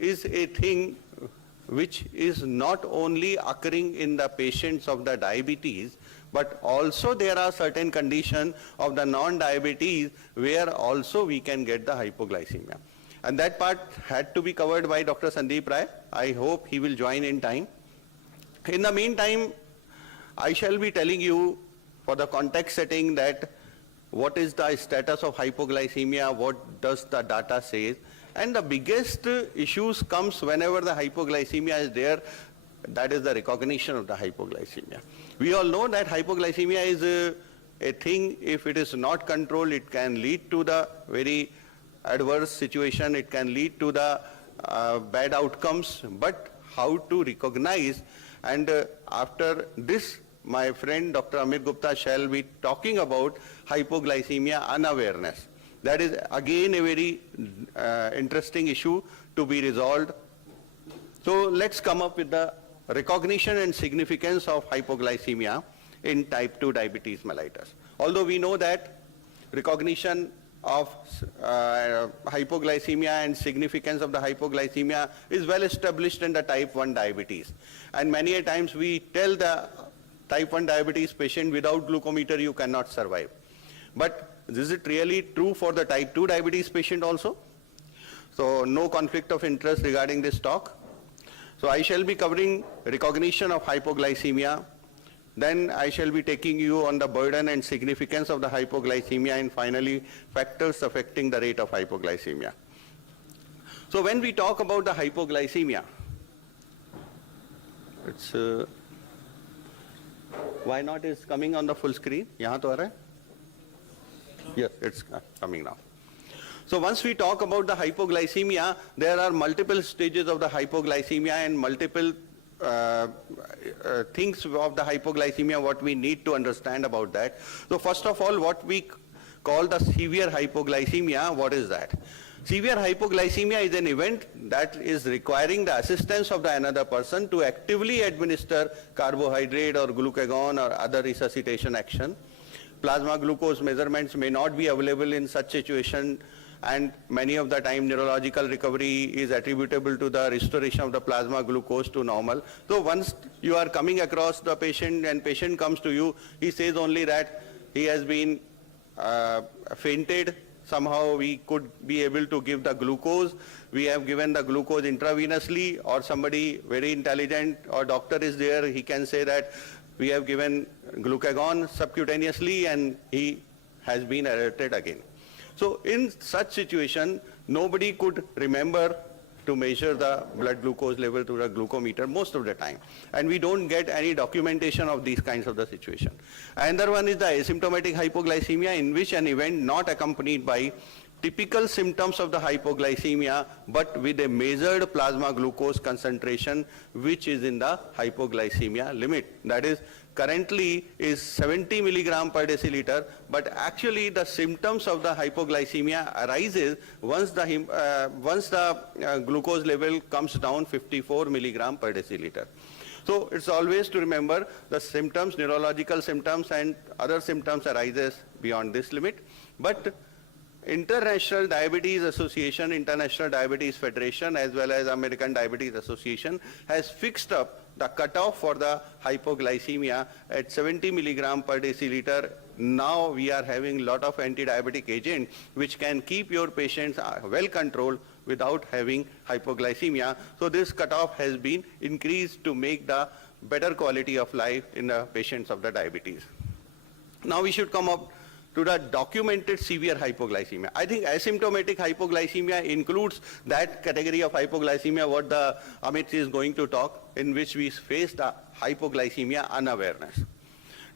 is a thing which is not only occurring in the patients of the diabetes, but also there are certain conditions of the non-diabetes where also we can get the hypoglycemia. And that part had to be covered by Dr. Sandeep Rai. I hope he will join in time. In the meantime, I shall be telling you for the context setting that what is the status of hypoglycemia, what does the data say, and the biggest issues comes whenever the hypoglycemia is there, that is the recognition of the hypoglycemia. We all know that hypoglycemia is a thing, if it is not controlled, it can lead to the very adverse situation, it can lead to the bad outcomes, but how to recognize, and after this, my friend Dr. Amit Gupta shall be talking about hypoglycemia unawareness. That is again a very interesting issue to be resolved. So let's come up with the recognition and significance of hypoglycemia in type 2 diabetes mellitus. Although we know that recognition of hypoglycemia and significance of the hypoglycemia is well established in the type 1 diabetes. And many a times we tell the type 1 diabetes patient, without glucometer you cannot survive. But is it really true for the type 2 diabetes patient also? So no conflict of interest regarding this talk. So I shall be covering recognition of hypoglycemia. Then I shall be taking you on the burden and significance of the hypoglycemia, and finally factors affecting the rate of hypoglycemia. So when we talk about the hypoglycemia, it's why not is coming on the full screen? Yahan to aa raha hai? Yes, it's coming now. So once we talk about the hypoglycemia, there are multiple stages of the hypoglycemia and multiple things of the hypoglycemia what we need to understand about that. So first of all, what we call the severe hypoglycemia, what is that? Severe hypoglycemia is an event that is requiring the assistance of the another person to actively administer carbohydrate or glucagon or other resuscitation action. Plasma glucose measurements may not be available in such situation, and many of the time neurological recovery is attributable to the restoration of the plasma glucose to normal. So once you are coming across the patient and patient comes to you, he says only that he has been fainted. Somehow we could be able to give the glucose. We have given the glucose intravenously, or somebody very intelligent or doctor is there, he can say that we have given glucagon subcutaneously and he has been alerted again. So in such situation, nobody could remember to measure the blood glucose level through the glucometer most of the time. And we don't get any documentation of these kinds of the situation. Another one is the asymptomatic hypoglycemia, in which an event not accompanied by typical symptoms of the hypoglycemia, but with a measured plasma glucose concentration which is in the hypoglycemia limit. That is, currently is 70 milligram per deciliter, but actually the symptoms of the hypoglycemia arises once the glucose level comes down 54 milligram per deciliter. So it's always to remember the symptoms, neurological symptoms and other symptoms arises beyond this limit. But International Diabetes Association, International Diabetes Federation, as well as American Diabetes Association has fixed up the cutoff for the hypoglycemia at 70 milligram per deciliter. Now we are having a lot of anti-diabetic agents which can keep your patients well controlled without having hypoglycemia. So this cutoff has been increased to make the better quality of life in the patients of the diabetes. Now we should come up to the documented severe hypoglycemia. I think asymptomatic hypoglycemia includes that category of hypoglycemia what the Amit is going to talk, in which we face the hypoglycemia unawareness.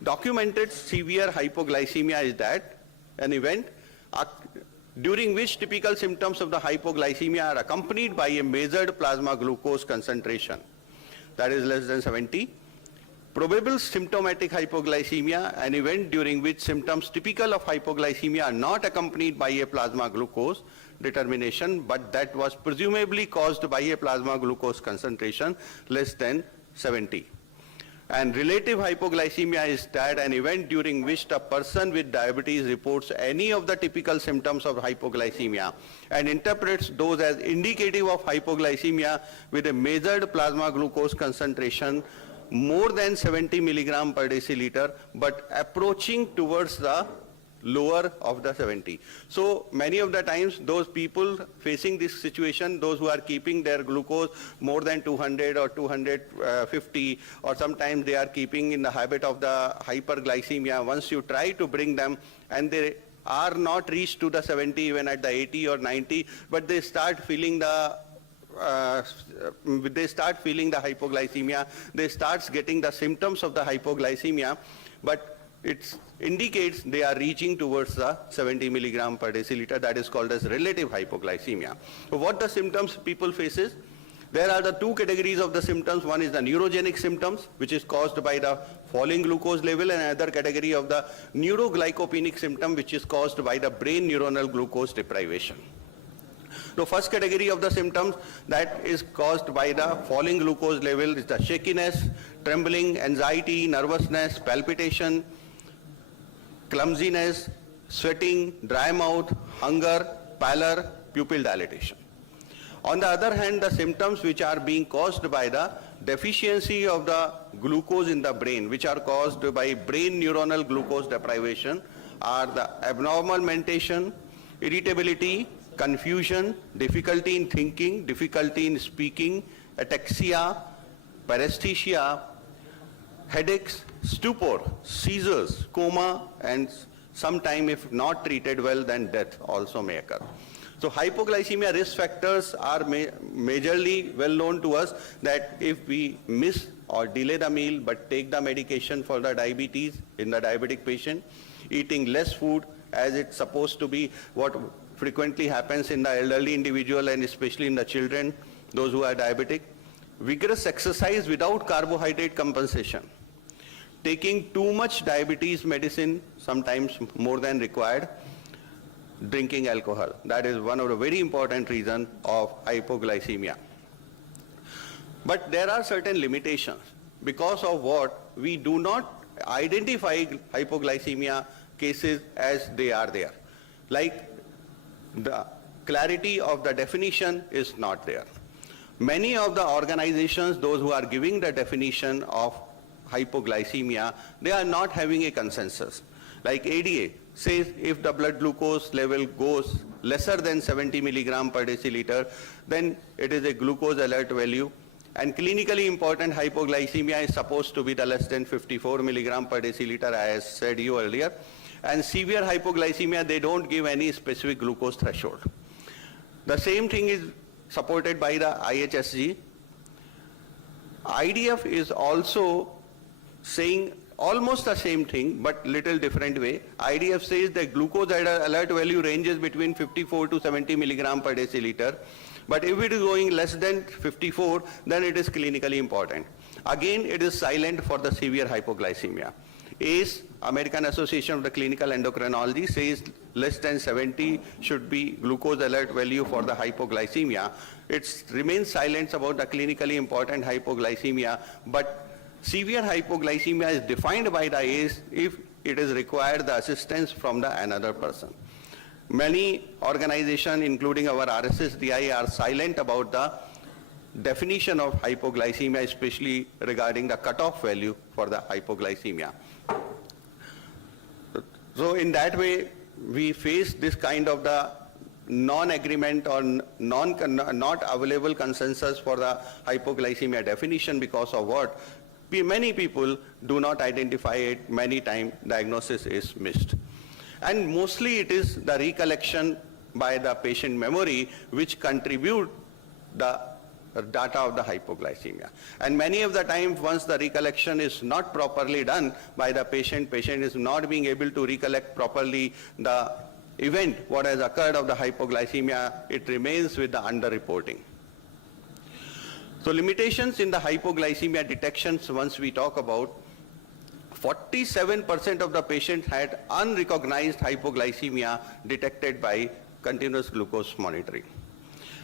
Documented severe hypoglycemia is that an event during which typical symptoms of the hypoglycemia are accompanied by a measured plasma glucose concentration that is less than 70. Probable symptomatic hypoglycemia, an event during which symptoms typical of hypoglycemia are not accompanied by a plasma glucose determination, but that was presumably caused by a plasma glucose concentration less than 70. And relative hypoglycemia is that an event during which a person with diabetes reports any of the typical symptoms of hypoglycemia and interprets those as indicative of hypoglycemia with a measured plasma glucose concentration more than 70 milligram per deciliter, but approaching towards the lower of the 70. So many of the times those people facing this situation, those who are keeping their glucose more than 200 or 250, or sometimes they are keeping in the habit of the hyperglycemia, once you try to bring them and they are not reached to the 70 even at the 80 or 90, but they start feeling the hypoglycemia, they start getting the symptoms of the hypoglycemia, but it indicates they are reaching towards the 70 milligram per deciliter. That is called as relative hypoglycemia. So what the symptoms people faces? There are the two categories of the symptoms. One is the neurogenic symptoms, which is caused by the falling glucose level, and another category of the neuroglycopenic symptom, which is caused by the brain neuronal glucose deprivation. The first category of the symptoms that is caused by the falling glucose level is the shakiness, trembling, anxiety, nervousness, palpitation, clumsiness, sweating, dry mouth, hunger, pallor, pupil dilatation. On the other hand, the symptoms which are being caused by the deficiency of the glucose in the brain, which are caused by brain neuronal glucose deprivation, are the abnormal mentation, irritability, confusion, difficulty in thinking, difficulty in speaking, ataxia, paresthesia, headaches, stupor, seizures, coma, and sometime if not treated well, then death also may occur. So hypoglycemia risk factors are majorly well known to us, that if we miss or delay the meal but take the medication for the diabetes in the diabetic patient, eating less food as it's supposed to be, what frequently happens in the elderly individual and especially in the children, those who are diabetic, vigorous exercise without carbohydrate compensation, taking too much diabetes medicine, sometimes more than required, drinking alcohol. That is one of the very important reasons of hypoglycemia. But there are certain limitations, because of what we do not identify hypoglycemia cases as they are there. Like the clarity of the definition is not there. Many of the organizations, those who are giving the definition of hypoglycemia, they are not having a consensus. Like IDEC says if the blood glucose level goes lesser than 70 milligram per deciliter, then it is a glucose alert value. And clinically important hypoglycemia is supposed to be the less than 54 milligram per deciliter, as said you earlier. And severe hypoglycemia, they don't give any specific glucose threshold. The same thing is supported by the IHSG. IDF is also saying almost the same thing, but little different way. IDF says that glucose alert value ranges between 54 to 70 milligram per deciliter. But if it is going less than 54, then it is clinically important. Again, it is silent for the severe hypoglycemia. ACE, American Association of the Clinical Endocrinology, says less than 70 should be glucose alert value for the hypoglycemia. It remains silent about the clinically important hypoglycemia, but severe hypoglycemia is defined by the ACE if it is required the assistance from the another person. Many organizations, including our RSSDI, are silent about the definition of hypoglycemia, especially regarding the cutoff value for the hypoglycemia. So in that way, we face this kind of the non-agreement or not available consensus for the hypoglycemia definition, because of what? Many people do not identify it, many times diagnosis is missed. And mostly it is the recollection by the patient memory which contribute the data of the hypoglycemia. And many of the times, once the recollection is not properly done by the patient is not being able to recollect properly the event, what has occurred of the hypoglycemia, it remains with the underreporting. So limitations in the hypoglycemia detections, once we talk about, 47% of the patients had unrecognized hypoglycemia detected by continuous glucose monitoring.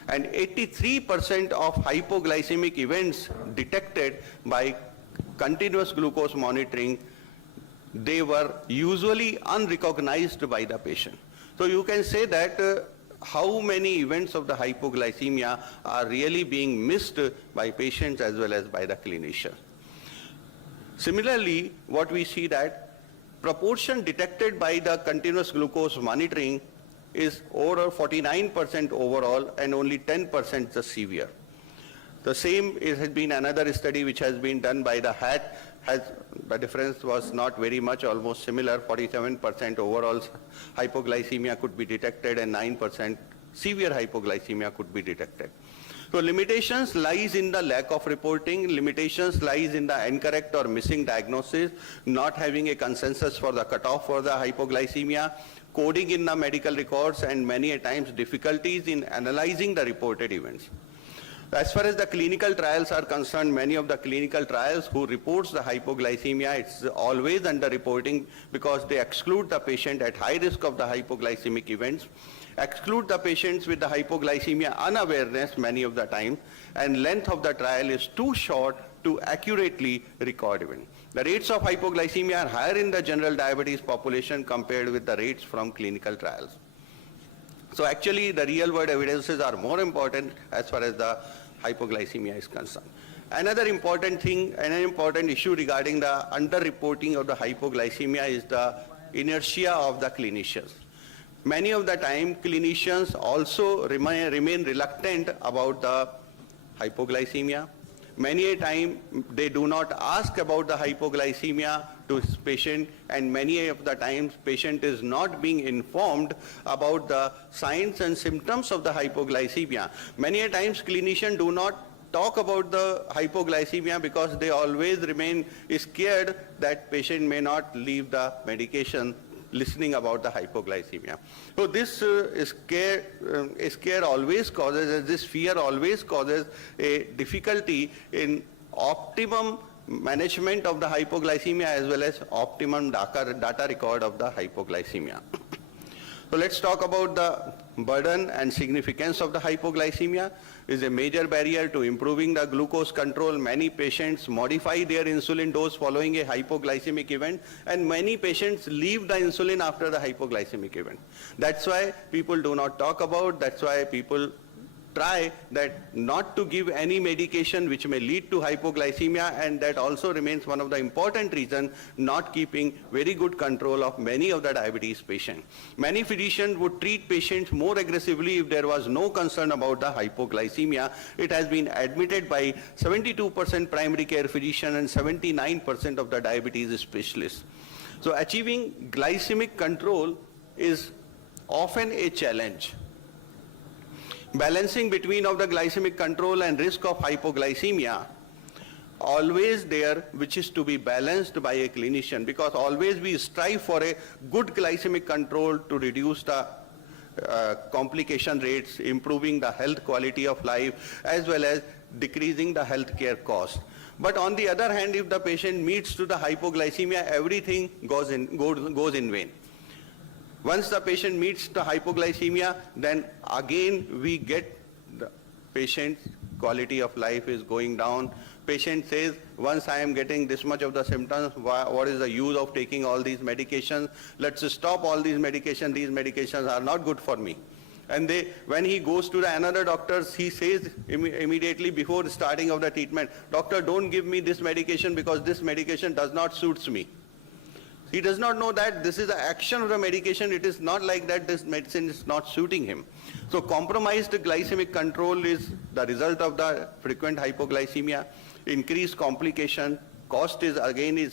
And 83% of hypoglycemic events detected by continuous glucose monitoring, they were usually unrecognized by the patient. So you can say that how many events of the hypoglycemia are really being missed by patients as well as by the clinician. Similarly, what we see that proportion detected by the continuous glucose monitoring is over 49% overall and only 10% the severe. The same has been another study which has been done by the HAT. The difference was not very much, almost similar. 47% overall hypoglycemia could be detected and 9% severe hypoglycemia could be detected. So limitations lies in the lack of reporting, limitations lies in the incorrect or missing diagnosis, not having a consensus for the cutoff for the hypoglycemia, coding in the medical records, and many a times difficulties in analyzing the reported events. As far as the clinical trials are concerned, many of the clinical trials who reports the hypoglycemia, it's always under-reporting because they exclude the patient at high risk of the hypoglycemic events, exclude the patients with the hypoglycemia unawareness many of the time, and length of the trial is too short to accurately record events. The rates of hypoglycemia are higher in the general diabetes population compared with the rates from clinical trials. So actually the real world evidences are more important as far as the hypoglycemia is concerned. Another important thing, another important issue regarding the underreporting of the hypoglycemia is the inertia of the clinicians. Many of the time clinicians also remain reluctant about the hypoglycemia. Many a time they do not ask about the hypoglycemia to his patient, and many of the times patient is not being informed about the signs and symptoms of the hypoglycemia. Many a times clinicians do not talk about the hypoglycemia because they always remain scared that patient may not leave the medication listening about the hypoglycemia. So this scare always causes, this fear always causes a difficulty in optimum management of the hypoglycemia as well as optimum data record of the hypoglycemia. So let's talk about the burden and significance of the hypoglycemia. Is a major barrier to improving the glucose control. Many patients modify their insulin dose following a hypoglycemic event, and many patients leave the insulin after the hypoglycemic event. That's why people do not talk about, that's why people try that not to give any medication which may lead to hypoglycemia, and that also remains one of the important reasons not keeping very good control of many of the diabetes patients. Many physicians would treat patients more aggressively if there was no concern about the hypoglycemia. It has been admitted by 72% primary care physician and 79% of the diabetes specialists. So achieving glycemic control is often a challenge. Balancing between of the glycemic control and risk of hypoglycemia always there, which is to be balanced by a clinician, because always we strive for a good glycemic control to reduce the complication rates, improving the health quality of life, as well as decreasing the healthcare cost. But on the other hand, if the patient meets to the hypoglycemia, everything goes in vain. Once the patient meets the hypoglycemia, then again we get the patient's quality of life is going down. Patient says, once I am getting this much of the symptoms, what is the use of taking all these medications? Let's stop all these medications are not good for me. And when he goes to another doctor, he says immediately before starting of the treatment, doctor, don't give me this medication because this medication does not suits me. He does not know that this is the action of the medication. It is not like that this medicine is not suiting him. So compromised glycemic control is the result of the frequent hypoglycemia, increased complication, cost is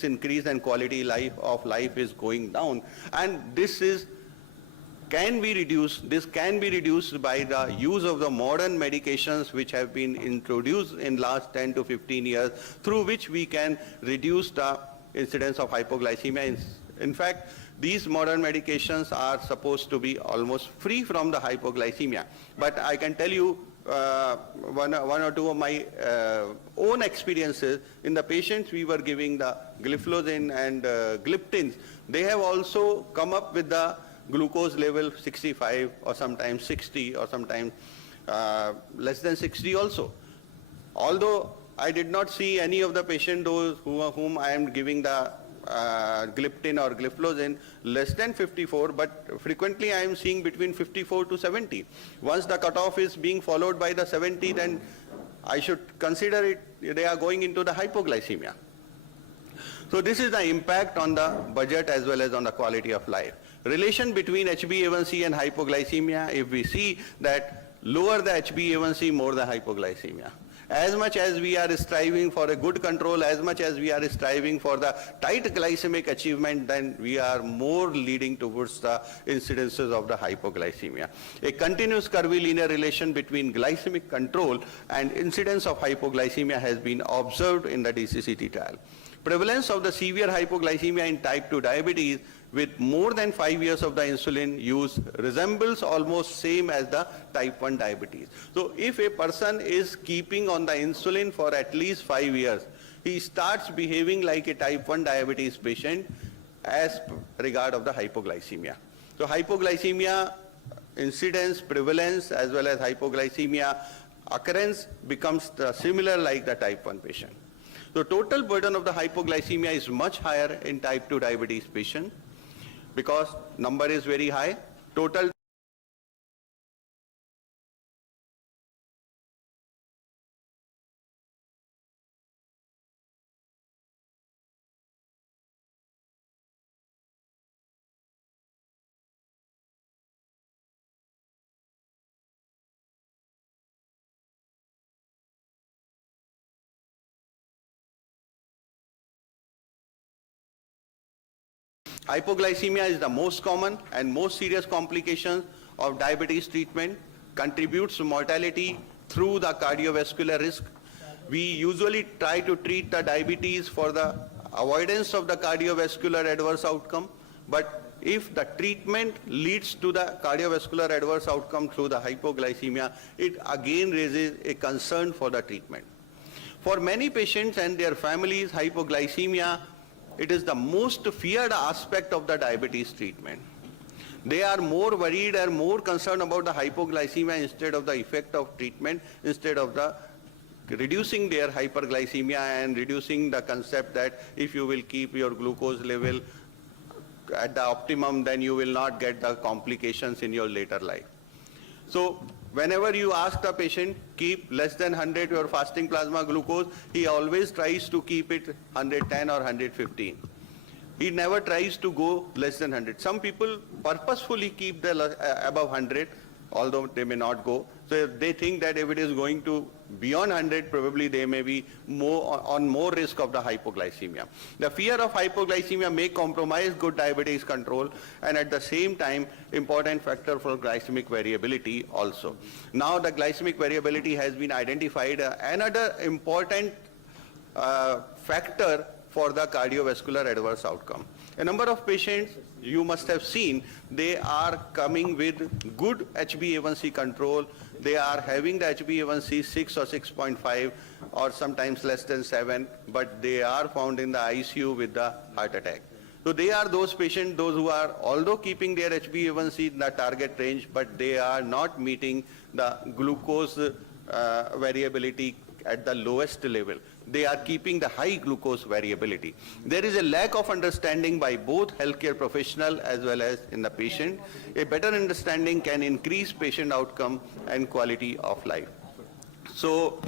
increased, and quality of life is going down. And this can be reduced by the use of the modern medications which have been introduced in last 10 to 15 years, through which we can reduce the incidence of hypoglycemia. In fact, these modern medications are supposed to be almost free from the hypoglycemia. But I can tell you one or two of my own experiences. In the patients we were giving the gliflozin and gliptins, they have also come up with the glucose level 65 or sometimes 60 or sometimes less than 60 also. Although I did not see any of the patient those whom I am giving the gliptin or gliflozin less than 54, but frequently I am seeing between 54 to 70. Once the cutoff is being followed by the 70, then I should consider it, they are going into the hypoglycemia. So this is the impact on the budget as well as on the quality of life. Relation between HbA1c and hypoglycemia, if we see that lower the HbA1c, more the hypoglycemia. As much as we are striving for a good control, as much as we are striving for the tight glycemic achievement, then we are more leading towards the incidences of the hypoglycemia. A continuous curvilinear relation between glycemic control and incidence of hypoglycemia has been observed in the DCCT trial. Prevalence of the severe hypoglycemia in type 2 diabetes with more than 5 years of the insulin use resembles almost same as the type 1 diabetes. So if a person is keeping on the insulin for at least 5 years, he starts behaving like a type 1 diabetes patient as regard of the hypoglycemia. So hypoglycemia incidence, prevalence as well as hypoglycemia occurrence becomes similar like the type 1 patient. So total burden of the hypoglycemia is much higher in type 2 diabetes patient because number is very high. Total hypoglycemia is the most common and most serious complication of diabetes treatment, contributes to mortality through the cardiovascular risk. We usually try to treat the diabetes for the avoidance of the cardiovascular adverse outcome, but if the treatment leads to the cardiovascular adverse outcome through the hypoglycemia, it again raises a concern for the treatment. For many patients and their families, hypoglycemia, it is the most feared aspect of the diabetes treatment. They are more worried and more concerned about the hypoglycemia instead of the effect of treatment, instead of the reducing their hyperglycemia and reducing the concept that if you will keep your glucose level at the optimum, then you will not get the complications in your later life. So whenever you ask the patient, keep less than 100 your fasting plasma glucose, he always tries to keep it 110 or 115. He never tries to go less than 100. Some people purposefully keep the above 100, although they may not go. So they think that if it is going to beyond 100, probably they may be more risk of the hypoglycemia. The fear of hypoglycemia may compromise good diabetes control and at the same time important factor for glycemic variability also. Now the glycemic variability has been identified another important factor for the cardiovascular adverse outcome. A number of patients you must have seen, they are coming with good HbA1c control. They are having the HbA1c 6 or 6.5 or sometimes less than 7, but they are found in the ICU with the heart attack. So they are those patients, those who are although keeping their HbA1c in the target range, but they are not meeting the glucose variability at the lowest level. They are keeping the high glucose variability. There is a lack of understanding by both healthcare professional as well as in the patient. A better understanding can increase patient outcome and quality of life. So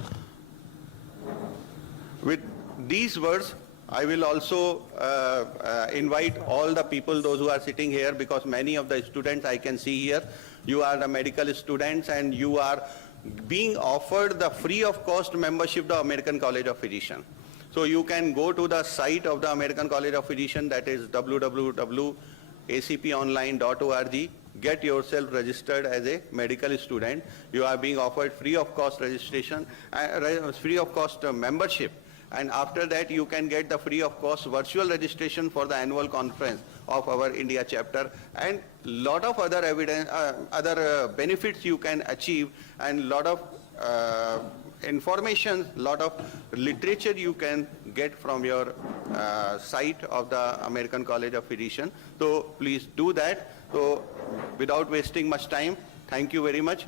with these words, I will also invite all the people, those who are sitting here, because many of the students I can see here, you are the medical students and you are being offered the free of cost membership to the American College of Physicians. So you can go to the site of the American College of Physicians, that is www.acponline.org. Get yourself registered as a medical student. You are being offered free of cost registration, free of cost membership. And after that, you can get the free of cost virtual registration for the annual conference of our India chapter, and lot of other benefits you can achieve, and lot of information, lot of literature you can get from your site of the American College of Physicians. So please do that. So without wasting much time, thank you very much.